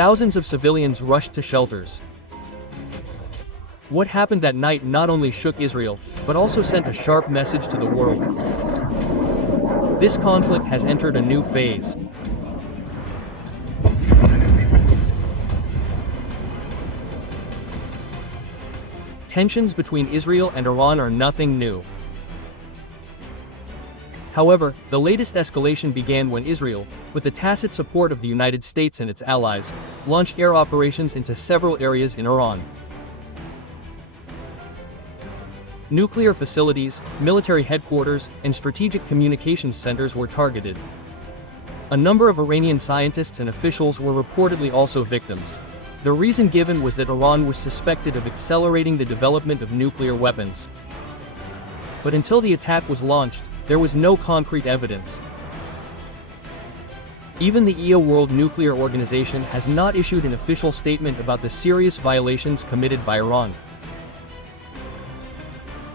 Thousands of civilians rushed to shelters. What happened that night not only shook Israel, but also sent a sharp message to the world. This conflict has entered a new phase. Tensions between Israel and Iran are nothing new. However, the latest escalation began when Israel, with the tacit support of the United States and its allies, launched air operations into several areas in Iran. Nuclear facilities, military headquarters, and strategic communications centers were targeted. A number of Iranian scientists and officials were reportedly also victims. The reason given was that Iran was suspected of accelerating the development of nuclear weapons. But until the attack was launched, there was no concrete evidence. Even the IA World Nuclear Organization has not issued an official statement about the serious violations committed by Iran.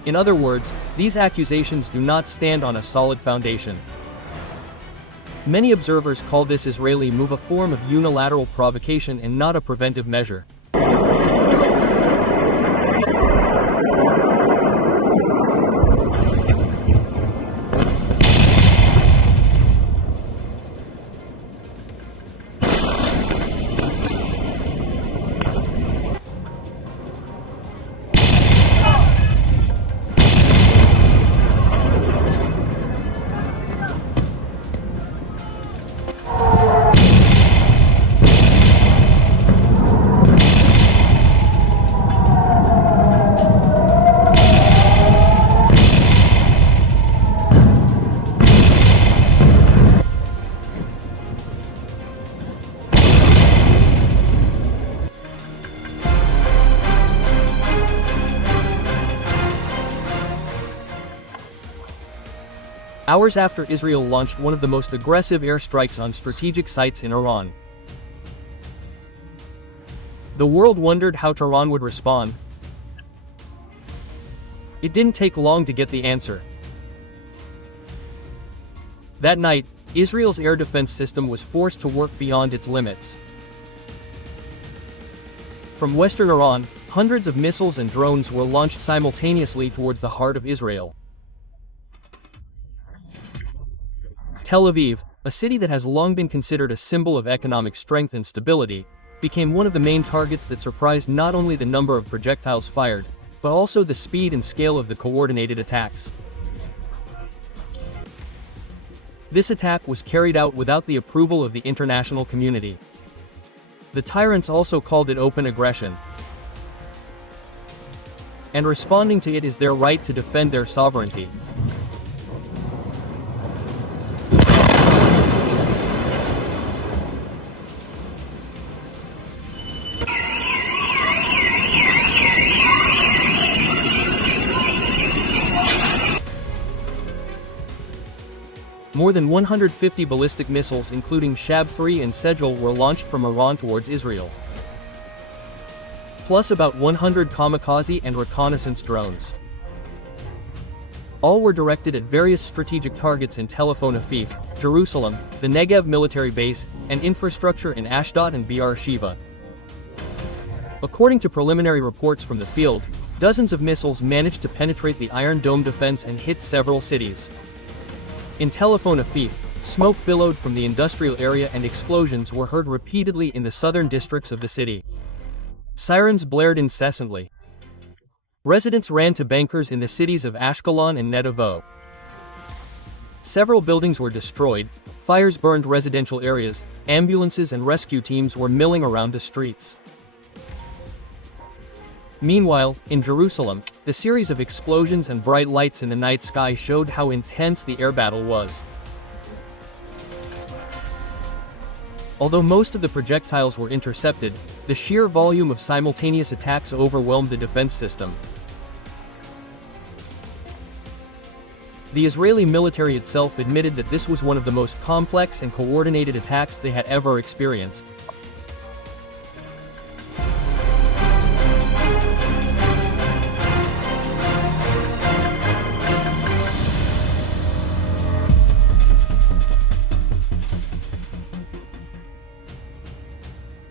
In other words, these accusations do not stand on a solid foundation. Many observers call this Israeli move a form of unilateral provocation and not a preventive measure. Hours after Israel launched one of the most aggressive airstrikes on strategic sites in Iran, the world wondered how Tehran would respond. It didn't take long to get the answer. That night, Israel's air defense system was forced to work beyond its limits. From western Iran, hundreds of missiles and drones were launched simultaneously towards the heart of Israel. Tel Aviv, a city that has long been considered a symbol of economic strength and stability, became one of the main targets that surprised not only the number of projectiles fired, but also the speed and scale of the coordinated attacks. This attack was carried out without the approval of the international community. The tyrants also called it open aggression. And responding to it is their right to defend their sovereignty. More than 150 ballistic missiles including Shab-3 and Sejal were launched from Iran towards Israel. Plus about 100 kamikaze and reconnaissance drones. All were directed at various strategic targets in Tel Aviv, Jerusalem, the Negev military base, and infrastructure in Ashdod and Be'er-Sheva. According to preliminary reports from the field, dozens of missiles managed to penetrate the Iron Dome defense and hit several cities. In Tel Aviv, smoke billowed from the industrial area and explosions were heard repeatedly in the southern districts of the city. Sirens blared incessantly. Residents ran to bunkers in the cities of Ashkelon and Netivot. Several buildings were destroyed, fires burned residential areas, ambulances and rescue teams were milling around the streets. Meanwhile, in Jerusalem, the series of explosions and bright lights in the night sky showed how intense the air battle was. Although most of the projectiles were intercepted, the sheer volume of simultaneous attacks overwhelmed the defense system. The Israeli military itself admitted that this was one of the most complex and coordinated attacks they had ever experienced.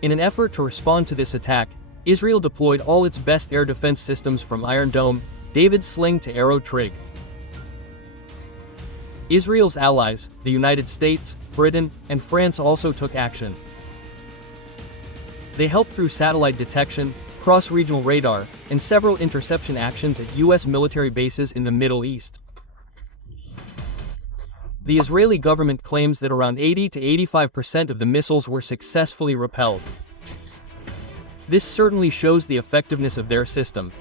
In an effort to respond to this attack, Israel deployed all its best air defense systems from Iron Dome, David's Sling to Arrow Trig. Israel's allies, the United States, Britain, and France also took action. They helped through satellite detection, cross-regional radar, and several interception actions at U.S. military bases in the Middle East. The Israeli government claims that around 80 to 85% of the missiles were successfully repelled. This certainly shows the effectiveness of their system.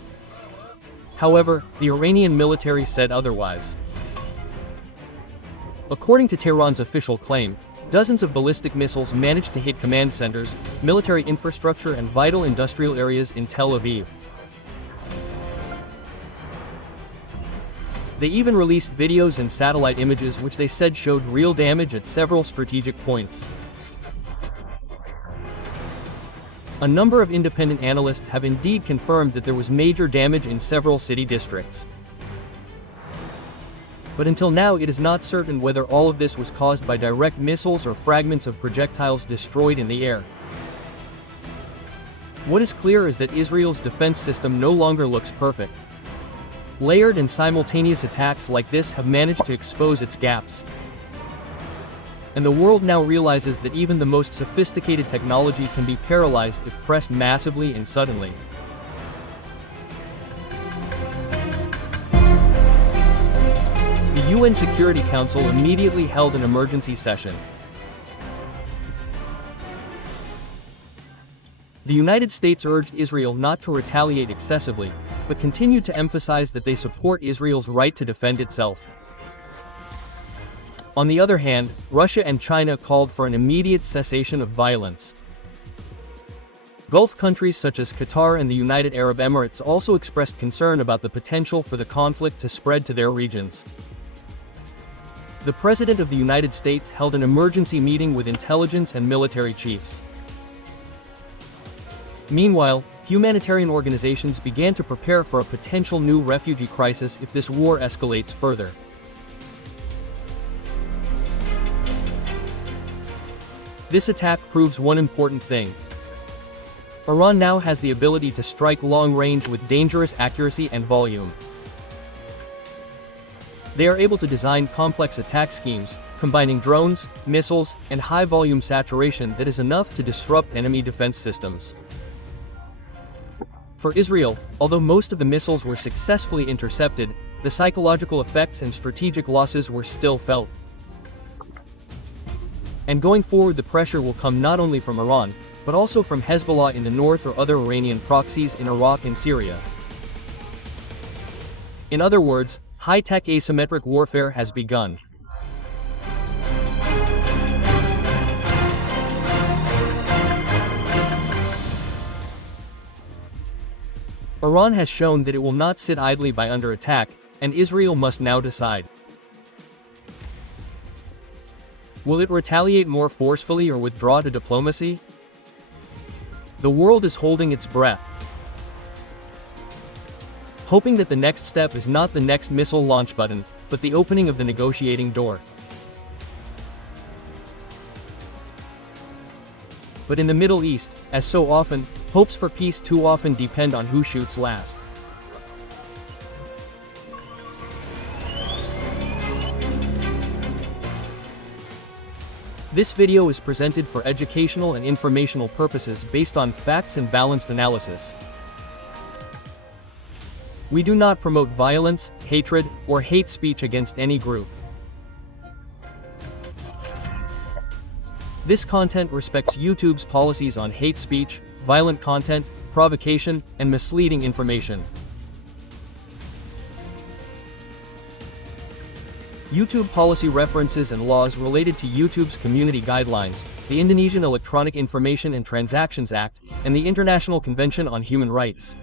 However, the Iranian military said otherwise. According to Tehran's official claim, dozens of ballistic missiles managed to hit command centers, military infrastructure, and vital industrial areas in Tel Aviv. They even released videos and satellite images which they said showed real damage at several strategic points. A number of independent analysts have indeed confirmed that there was major damage in several city districts. But until now it is not certain whether all of this was caused by direct missiles or fragments of projectiles destroyed in the air. What is clear is that Israel's defense system no longer looks perfect. Layered and simultaneous attacks like this have managed to expose its gaps. And the world now realizes that even the most sophisticated technology can be paralyzed if pressed massively and suddenly. The UN Security Council immediately held an emergency session. The United States urged Israel not to retaliate excessively, but continued to emphasize that they support Israel's right to defend itself. On the other hand, Russia and China called for an immediate cessation of violence. Gulf countries such as Qatar and the United Arab Emirates also expressed concern about the potential for the conflict to spread to their regions. The President of the United States held an emergency meeting with intelligence and military chiefs. Meanwhile, humanitarian organizations began to prepare for a potential new refugee crisis if this war escalates further. This attack proves one important thing. Iran now has the ability to strike long range with dangerous accuracy and volume. They are able to design complex attack schemes, combining drones, missiles, and high-volume saturation that is enough to disrupt enemy defense systems. For Israel, although most of the missiles were successfully intercepted, the psychological effects and strategic losses were still felt. And going forward, the pressure will come not only from Iran, but also from Hezbollah in the north or other Iranian proxies in Iraq and Syria. In other words, high-tech asymmetric warfare has begun. Iran has shown that it will not sit idly by under attack, and Israel must now decide. Will it retaliate more forcefully or withdraw to diplomacy? The world is holding its breath, hoping that the next step is not the next missile launch button, but the opening of the negotiating door. But in the Middle East, as so often, hopes for peace too often depend on who shoots last. This video is presented for educational and informational purposes based on facts and balanced analysis. We do not promote violence, hatred, or hate speech against any group. This content respects YouTube's policies on hate speech, violent content, provocation, and misleading information. YouTube policy references and laws related to YouTube's community guidelines, the Indonesian Electronic Information and Transactions Act, and the International Convention on Human Rights.